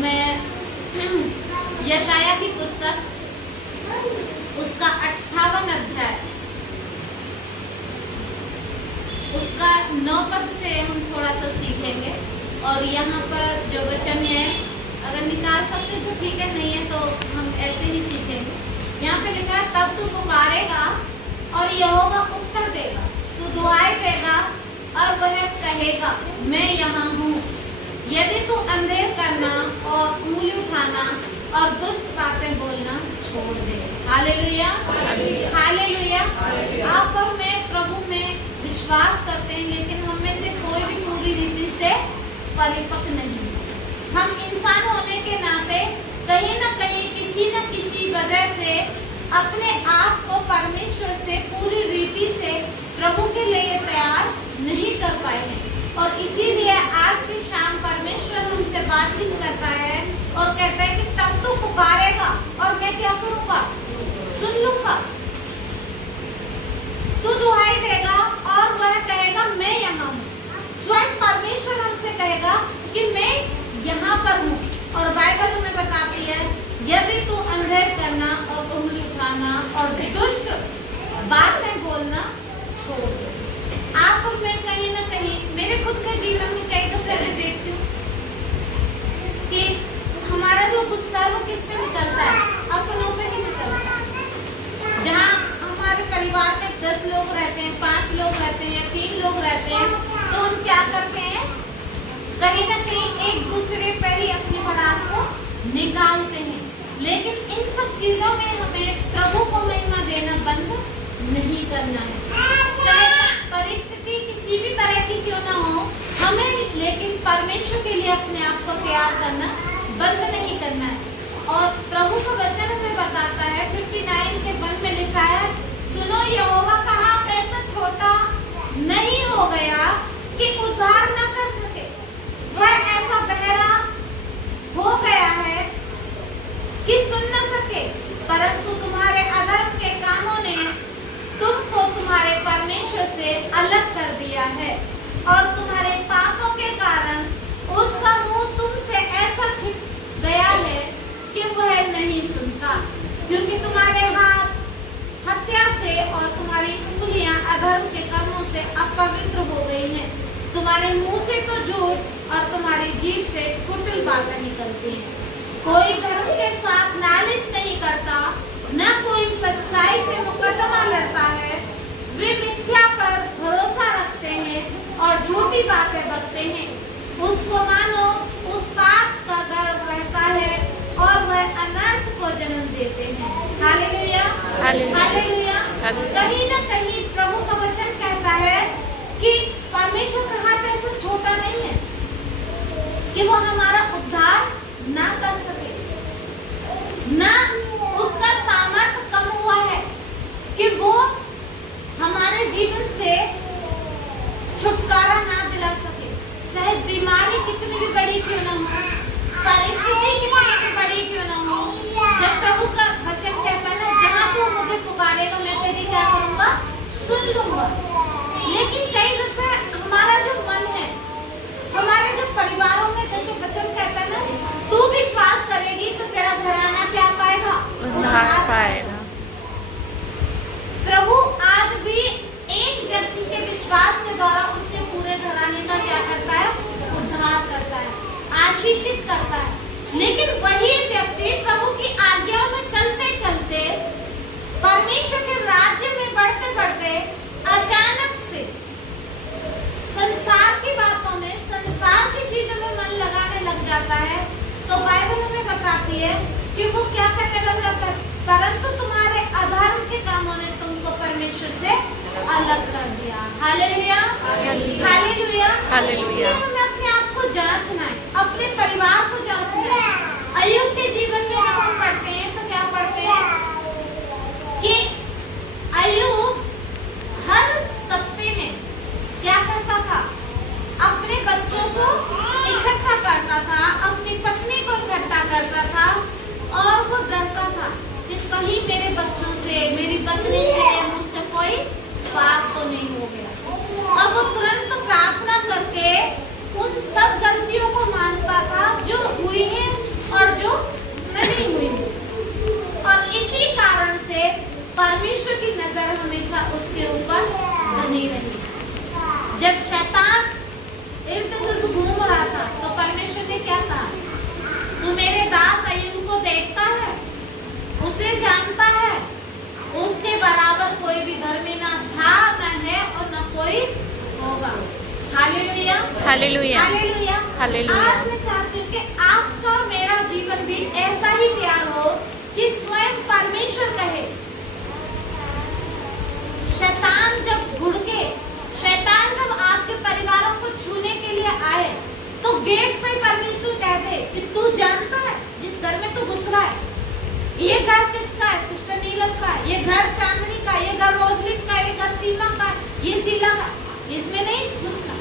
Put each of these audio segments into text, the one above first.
मैं यशाया की पुस्तक उसका 58 अध्याय उसका 9 पद से हम थोड़ा सा सीखेंगे। और यहाँ पर जो वचन है अगर निकाल सकते तो ठीक है, नहीं है तो हम ऐसे ही सीखेंगे। यहाँ पे लिखा है, तब तू पुकारेगा और यहोवा उत्तर देगा, तू दुहाई देगा और वह कहेगा मैं यहाँ हूँ। यदि तू अंधेर करना और उंगली उठाना और दुष्ट बातें बोलना छोड़ दे। Hallelujah, hallelujah. आप और मैं प्रभु में विश्वास करते हैं, लेकिन हम में से कोई भी पूरी रीति से परिपक्व नहीं है। हम इंसान होने के नाते कहीं न कहीं किसी न किसी वजह से अपने आप को परमेश्वर से पूरी रीति से प्रभु के लिए तैयार नहीं कर पाए हैं। और इसीलिए आज की शाम परमेश्वर हमसे बातचीत करता है और कहता है कि तब तू पुकारेगा और मैं क्या करूंगा, सुन लूंगा। तू दुहाई देगा और वह कहेगा मैं यहाँ हूँ। स्वयं परमेश्वर हमसे कहेगा कि मैं यहाँ पर हूँ। और बाइबल हमें बताती है, यदि तू अंधेर करना और उंगली उठाना और दुष्ट बातें बोलना छोड़ दे। आप और मैं कहीं न कहीं, मेरे खुद के जीवन में कई दफे मैं देखती हूँ कि हमारा जो गुस्सा है वो किस पे निकलता है, अपनों पे ही निकलता है। जहाँ हमारे परिवार में 10 लोग रहते हैं, 5 लोग रहते हैं, 3 लोग रहते हैं, तो हम क्या करते हैं, कहीं न कहीं एक दूसरे पे ही अपनी भड़ास को निकालते हैं। लेकिन इन सब चीजों में हमें प्रभु को महिमा देना बंद नहीं करना है। चाहे परिस्थिति किसी भी तरह की क्यों ना हो, हमें लेकिन परमेश्वर के लिए अपने आप को तैयार करना बंद नहीं करना है। और प्रभु का वचन हमें बताता है, 59 के 1 में लिखा है, सुनो यहोवा का हाथ ऐसा छोटा नहीं हो गया कि उद्धार न कर सके, वह ऐसा बहरा हो गया है कि सुन न सके, परंतु तुम्हारे अधर्म के कामों ने तुमको तुम्हारे परमेश्वर से अलग कर दिया है और तुम्हारे पापों के कारण उसका मुंह तुमसे ऐसा छिप गया है कि वह नहीं सुनता। क्योंकि तुम्हारे हाथ हत्या से और तुम्हारी उंगलियां अधर्म के कर्मों से अपवित्र हो गई हैं। तुम्हारे मुंह से तो झूठ और तुम्हारी जीभ से कुटिल बातें निकलती हैं। कोई धर्म के साथ नालिश नहीं करता, न कोई सच्चाई से मुकदमा लड़ता है। वे मिथ्या पर भरोसा रखते हैं और झूठी बातें बकते हैं। उसको मानो उत्पात का गर्व रहता है और वह अनर्थ को जन्म देते हैं। Hallelujah, hallelujah. कहीं न कहीं प्रभु का वचन कहता है कि परमेश्वर का हाथ ऐसा छोटा नहीं है कि वो हमारा उद्धार ना कर सके, ना उसका सामर्थ्य कम हुआ है कि वो हमारे जीवन से छुटकारा ना दिला सके। चाहे बीमारी कितनी भी बड़ी क्यों ना हो, परिस्थिति कितनी भी बड़ी क्यों ना हो, जब प्रभु का वचन कहता है ना, जहाँ तू मुझे पुकारेगा मैं तेरी क्या करूँगा, सुन लूंगा। लेकिन कई दफे हमारा जो मन है, हमारे जो परिवारों में जैसे वचन कहता है ना, तू विश्वास करेगी तो तेरा घराना क्या पाएगा, उद्धार पाएगा। प्रभु आज भी एक व्यक्ति के विश्वास के द्वारा उसके पूरे घराने का क्या करता है, उद्धार करता है, आशीषित करता है। लेकिन वही व्यक्ति प्रभु की आज्ञाओं में चलते चलते परमेश्वर के राज्य में बढ़ते बढ़ते अचानक से संसार की बातों में, संसार की चीजों में मन लगाने लग जाता है, तो बाइबल हमें बताती है कि वो क्या करने लग जाता है, परंतु तुम्हारे अधर्म के कामों ने तुमको परमेश्वर से अलग कर दिया। Hallelujah, hallelujah, hallelujah. इसलिए हमें अपने आप को जांचना है, अपने परिवार को जांचना है। अय्यूब के जीवन में जब हम पढ़ते हैं तो क्या पढ़ते हैं कि अय्यूब हर सप्ते में क्या करता था, अपने बच्चों को इकट्ठा करता था, अपनी पत्नी को इकट्ठा करता था और वो डरता था कि कहीं मेरे बच्चों से, मेरी पत्नी से, मुझसे कोई पाप तो नहीं हो गया। और वो तुरंत प्रार्थना करके उन सब गलतियों को मानता था हालेलुया, हालेलुया, हालेलुया, हालेलुया। आज मैं चाहती हूँ कि आपका मेरा जीवन भी ऐसा ही तैयार हो कि स्वयं परमेश्वर कहे। शैतान जब भुड़के, शैतान जब आपके परिवारों को छूने के लिए आए, तो गेट पे परमेश्वर कहते कि तू जानता है जिस घर में तू घुस रहा है, ये घर किसका है? सिस्टर नीलम का, ये घर चांदनी का, ये घर रोजलिन का, ये घर सीमा का, ये शीला का, इसमें नहीं घुसना।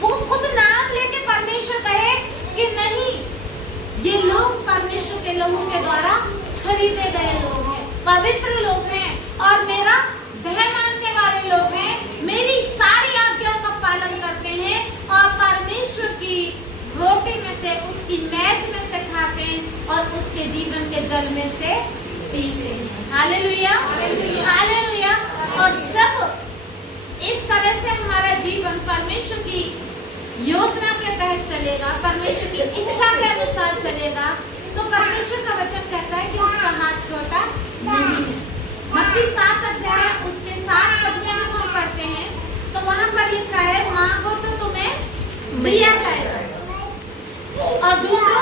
वो खुद नाम लेके परमेश्वर कहे कि नहीं, ये लोग परमेश्वर के लोगों के द्वारा खरीदे गए लोग हैं, पवित्र लोग हैं और मेरा वह मानने वाले लोग हैं, मेरी सारी आज्ञाओं का पालन करते हैं और परमेश्वर की रोटी में से, उसकी मेज में से खाते हैं और उसके जीवन के जल में से पीते हैं। Hallelujah, hallelujah. और जब इस तरह से हमारा जीवन परमेश्वर की योजना के तहत चलेगा, परमेश्वर की इच्छा के अनुसार चलेगा, तो परमेश्वर का वचन कहता है कि उसका हाथ छोटा नहीं है। मत्ती 7 अध्याय उसके 7 पद में जब हम पढ़ते हैं तो वहाँ पर लिखा है, मांगो तो तुम्हें दिया जाएगा और ढूंढो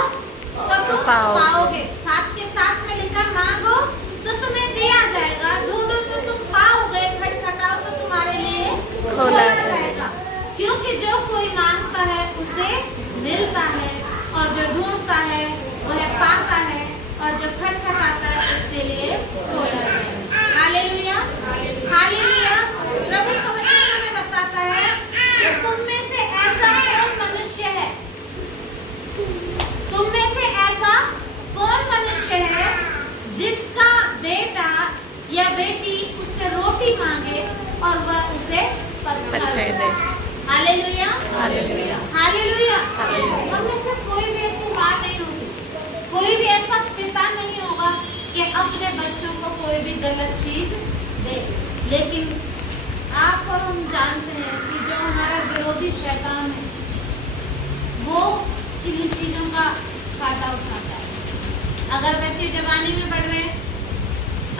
तो तुम पाओगे। 7 के 7 में लिखा, मांगो तो तुम्हें दिया जाएगा, ढूंढो तो तुम पाओगे, खटखटाओ तो तुम्हारे लिए खोला जाएगा। क्योंकि जो कोई मांगता है उसे मिलता है और जो ढूंढता है वह पाता है और जो खटखटाता है उसके लिए खोला जाएगा। Hallelujah, hallelujah. प्रभु का वचन हमें बताता है कि तुम में से ऐसा कौन मनुष्य है, तुम में से ऐसा कौन मनुष्य है जिसका बेटा या बेटी उससे रोटी मांगे और वह उसे पत्थर दे। Hallelujah, hallelujah, hallelujah. हम में से कोई भी ऐसी माँ नहीं होगी, कोई भी ऐसा पिता नहीं होगा कि अपने बच्चों को कोई भी गलत चीज दे। लेकिन आप और हम जानते हैं कि जो हमारा विरोधी शैतान है वो इन चीजों का फायदा उठाता है। अगर बच्चे जवानी में बढ़ रहे हैं,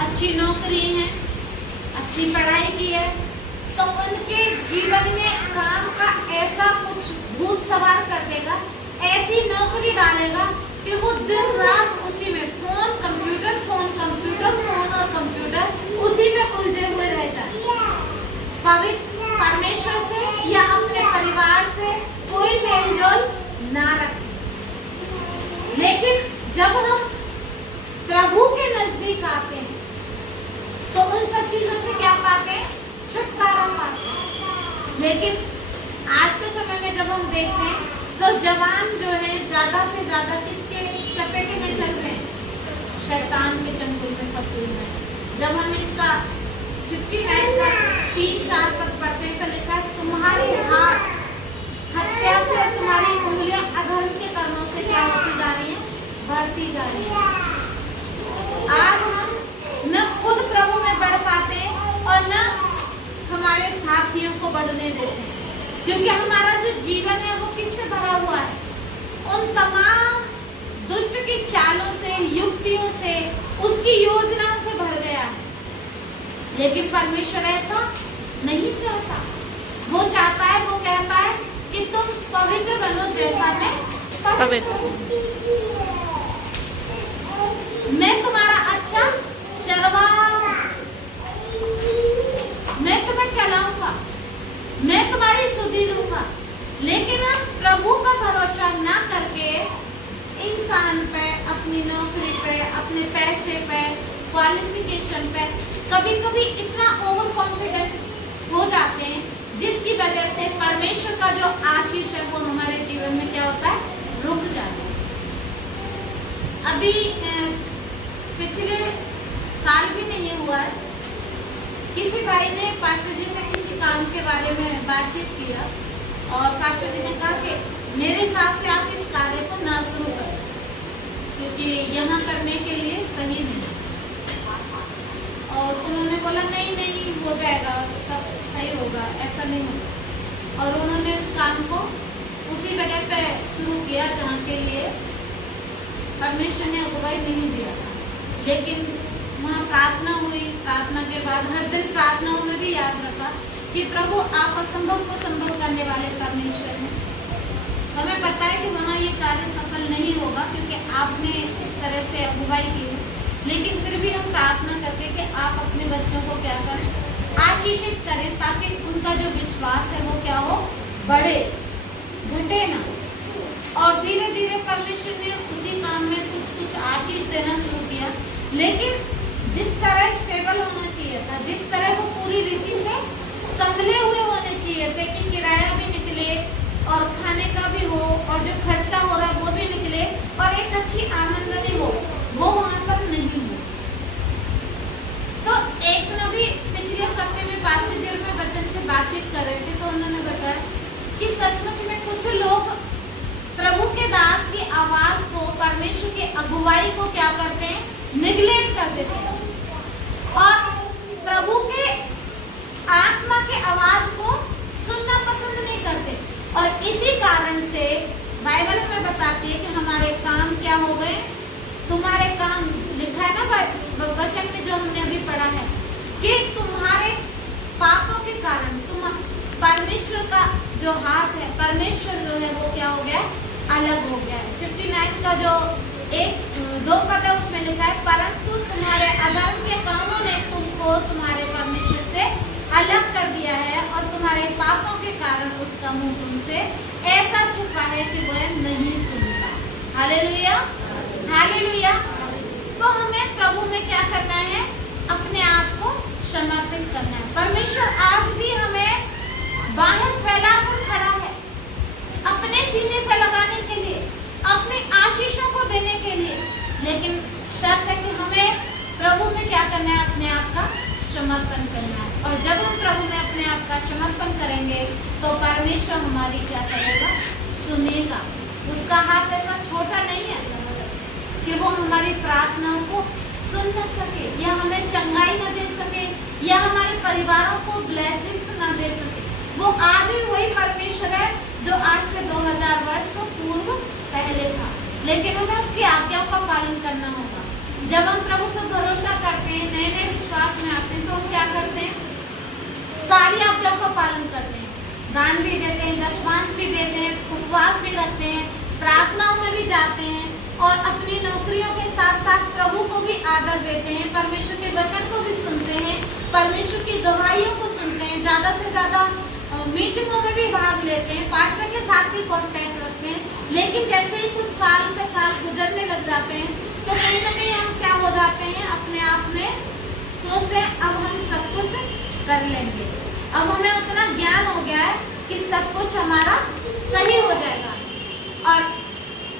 अच्छी नौकरी है, अच्छी पढ़ाई की है, तो उनके जीवन में काम का ऐसा कुछ भूत सवार कर देगा, ऐसी नौकरी डालेगा कि वो दिन रात उसी में phone computer, phone computer, phone और कंप्यूटर, उसी में उलझे हुए रह जाए। पवित्र परमेश्वर से या अपने परिवार से कोई मेलजोल ना रखे। लेकिन जब हम प्रभु के नजदीक आते हैं तो उन सब चीजों से क्या पाते हैं? छुटकारा पाते हैं। लेकिन आज के समय में जब हम देखते हैं तो जवान जो है ज्यादा से ज्यादा किसके चपेटे में चल रहे हैं? शैतान के चंगुल में फंसे हुए हैं। जब हम इसका 59 का 3-4 पद पढ़ते हैं तो लिखा है, तुम्हारी हाथ हत्या से और तुम्हारी उंगलियां अधर्म के कर्मों से क्या होती जा रही है? बढ़ती जा रही है। आज हम न खुद प्रभु में बढ़ पाते और न हमारे साथियों को बढ़ने देते हैं, क्योंकि हमारा जो जीवन है वो किससे भरा हुआ है? उन तमाम दुष्ट की चालों से, युक्तियों से, उसकी योजनाओं से भर गया है। लेकिन परमेश्वर ऐसा नहीं चाहता। वो चाहता है, वो कहता है कि तुम पवित्र बनो जैसा मैं पवित्र। मैं तुम्हारा अच्छा शरवार, मैं तुम्हें चलाऊंगा, मैं तुम्हारी सुधि लूंगा। लेकिन हम प्रभु का भरोसा ना करके इंसान पे, अपनी नौकरी पे, अपने पैसे पे, क्वालिफिकेशन पे कभी कभी इतना ओवर कॉन्फिडेंट हो जाते हैं, जिसकी वजह से परमेश्वर का जो आशीष है वो हमारे जीवन में क्या होता है? रुक जाता है। अभी पिछले साल भी नहीं हुआ है, किसी भाई ने पास्टर जी से किसी काम के बारे में बातचीत किया और पास्टर जी ने कहा कि मेरे हिसाब से आप इस कार्य को ना शुरू करें, क्योंकि यहाँ करने के लिए सही नहीं। और उन्होंने बोला नहीं नहीं हो जाएगा, सब सही होगा, ऐसा नहीं होगा। और उन्होंने उस काम को उसी जगह पे शुरू किया जहाँ के लिए परमेश्वर ने अगुवाई नहीं दिया था। लेकिन वहाँ प्रार्थना हुई, प्रार्थना के बाद हर दिन प्रार्थनाओं में भी याद रखा कि प्रभु आप असंभव को संभव करने वाले परमेश्वर हैं। हमें पता है कि वहाँ ये कार्य सफल नहीं होगा क्योंकि आपने इस तरह से अगुवाई की है, लेकिन फिर भी हम प्रार्थना करते हैं कि आप अपने बच्चों को क्या करें, आशीषित करें, ताकि उनका जो विश्वास है वो क्या हो, बढ़े, घटे ना। और धीरे धीरे परमेश्वर ने उसी काम में कुछ कुछ आशीष देना शुरू किया, लेकिन जिस तरह स्टेबल होना चाहिए था, जिस तरह वो पूरी रीति से संभले हुए होने चाहिए थे कि किराया भी निकले और खाने का भी हो और जो खर्चा हो रहा है वो भी निकले और एक अच्छी आमदनी हो, वो वहाँ पर नहीं हो। तो एक दिन अभी पिछले सप्ताह में पास्टर जेल में बच्चन से बातचीत कर रहे थे, तो उन्होंने बताया कि सचमुच में कुछ लोग प्रभु के दास की आवाज को, परमेश्वर की अगुवाई को क्या करते हैं, निगलेक्ट कर देते हैं और प्रभु के आत्मा के आवाज को सुनना पसंद नहीं करते। और इसी कारण से बाइबल में बताती है कि हमारे काम क्या हो गए, तुम्हारे काम, लिखा है ना वचन में जो हमने अभी पढ़ा है कि तुम्हारे पापों के कारण तुम परमेश्वर का जो हाथ है, परमेश्वर जो है वो क्या हो गया, अलग हो गया है। 59 का जो 1-2 पद है उसमें लिखा है, परंतु तुम्हारे अधर्म के कामों ने तुमको तुम्हारे परमेश्वर से अलग कर दिया है और तुम्हारे पापों के कारण उसका मुंह तुमसे ऐसा छुपा है कि वह नहीं सुनता। Hallelujah, hallelujah. तो हमें प्रभु में क्या करना है, अपने आप को समर्पित करना है। परमेश्वर आज भी हमें बाहें फैलाकर खड़ा है अपने सीने से लगाने के लिए, अपनी आशीषों को देने के लिए, लेकिन शर्त है कि हमें प्रभु में क्या करना है, अपने आप का समर्पण करना है। और जब हम प्रभु में अपने आप का समर्पण करेंगे तो परमेश्वर हमारी क्या करेगा, सुनेगा। उसका हाथ ऐसा छोटा नहीं है कि वो हमारी प्रार्थनाओं को सुन न सके या हमें चंगाई न दे सके या हमारे परिवारों को ब्लेसिंग्स न दे सके। वो आज भी वही परमेश्वर है जो आज से 2000 वर्ष को पूर्व पहले था, लेकिन हमें उसकी आज्ञाओं का पालन करना होगा। जब हम प्रभु पर भरोसा करते हैं, नए नए विश्वास में आते हैं, तो हम क्या करते हैं, सारी आज्ञाओं का पालन करते हैं, दान भी देते हैं, दशमांश भी देते हैं, उपवास भी रखते हैं, प्रार्थनाओं में भी जाते हैं और अपनी नौकरियों के साथ साथ प्रभु को भी आदर देते हैं, परमेश्वर के वचन को भी सुनते हैं, परमेश्वर की गवाहियों को सुनते हैं, ज़्यादा से ज़्यादा मीटिंगों में भी भाग लेते हैं, पास्टर के साथ भी कॉन्टैक्ट रखते हैं। लेकिन जैसे ही कुछ साल पे साल गुजरने लग जाते हैं तो कहीं ना कहीं हम क्या हो जाते हैं, अपने आप में सोचते हैं अब हम सब कुछ कर लेंगे, अब हमें उतना ज्ञान हो गया है कि सब कुछ हमारा सही हो जाएगा। और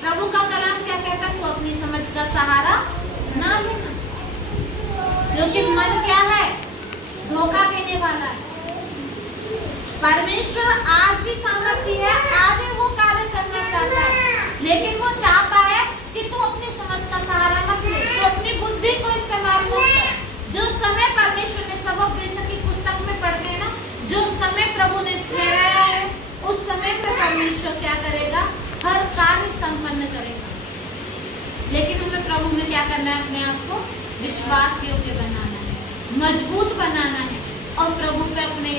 प्रभु का कलाम क्या कहता है, तो अपनी समझ का सहारा ना लेना, क्योंकि मन क्या है, धोखा देने वाला है। परमेश्वर आज भी सामर्थ्य है, आज भी वो कार्य करना चाहता है, लेकिन वो चाहता है कि तू अपनी समझ का सहारा मत ले, तू अपनी बुद्धि को इस्तेमाल मत कर। जो समय परमेश्वर ने सबोपदेश की पुस्तक में पढ़ते हैं ना, जो समय प्रभु ने ठहराया है, उस समय पर परमेश्वर क्या करेगा, हर कार्य संपन्न करेगा। लेकिन हमें प्रभु में क्या करना है, अपने आप को विश्वास योग्य बनाना है, मजबूत बनाना है और प्रभु पे अपने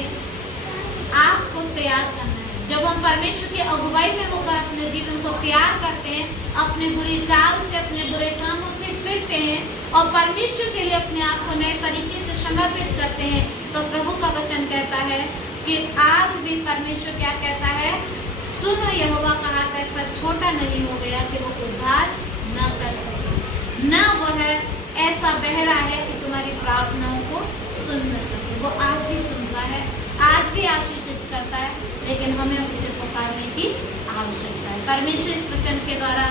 आप को तैयार करना है। जब हम परमेश्वर की अगुवाई में होकर अपने जीवन को तैयार करते हैं, अपने बुरी चाल से, अपने बुरे कामों से फिरते हैं और परमेश्वर के लिए अपने आप को नए तरीके से समर्पित करते हैं, तो प्रभु का वचन कहता है कि आज भी परमेश्वर क्या कहता है, सुनो यहोवा का हाथ ऐसा छोटा नहीं हो गया कि वो उद्धार न कर सके, न वो है ऐसा बहरा है कि तुम्हारी प्रार्थनाओं को सुन न सके। वो आज भी सुनता है, आज भी आशीषित करता है, लेकिन हमें उसे पुकारने की आवश्यकता है। परमेश्वर इस वचन के द्वारा